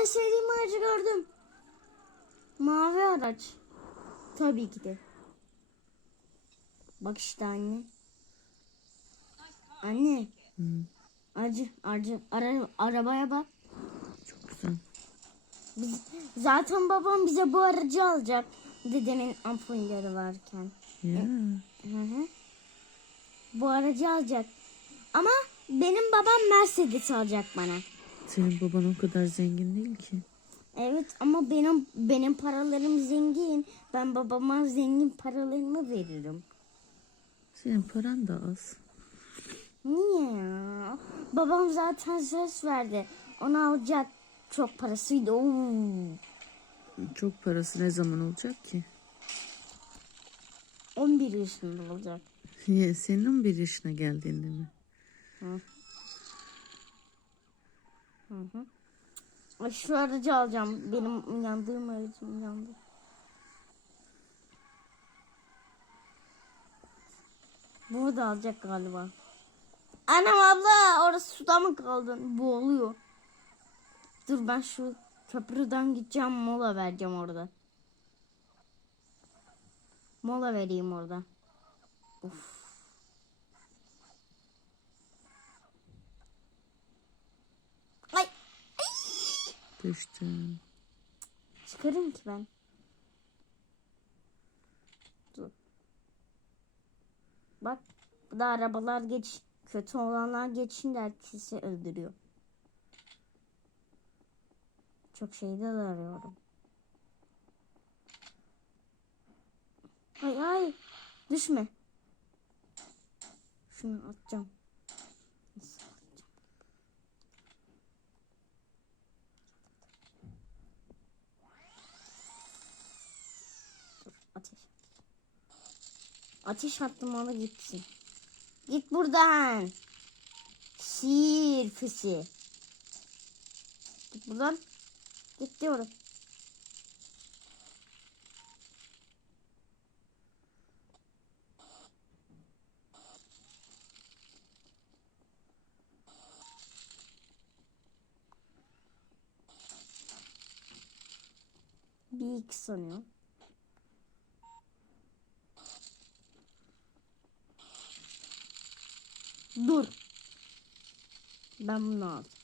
En sevdiğim aracı gördüm. Mavi araç. Tabii ki de. Bak işte anne. Anne. Hı, Aracı, aracı, ara, arabaya bak. çok güzel. Biz, zaten babam bize bu aracı alacak. Dedemin ampulleri varken. Ya. Hı hı. Bu aracı alacak. Ama benim babam Mercedes alacak bana. Senin baban o kadar zengin değil ki. Evet ama benim benim paralarım zengin. Ben babama zengin paralarımı veririm. Senin paran da az. Niye ya? Babam zaten söz verdi. Onu alacak. Çok parasıydı. Oo. Çok parası ne zaman olacak ki? 11 yaşında olacak. Ya, Senin 11 yaşına geldiğinde mi? Ay şu aracı alacağım. Benim yandığım aracım yandı. Bunu da alacak galiba. Anam abla orası suda mı kaldın? Bu oluyor. Dur ben şu köprüden gideceğim mola vereceğim orada. Mola vereyim orada. Uf. Ay Düştüm. çıkarım ki ben. Dur. Bak bu da arabalar geç kötü olanlar geçince herkesi öldürüyor. Çok şeyde de arıyorum. Ay ay düşme. Şunu atacağım. Nasıl atacağım? Dur ateş. Ateş attım ona gitsin. Git buradan. Şiir fısı. Git buradan. Git diyorum. Bir iki Dur. Ben bunu aldım.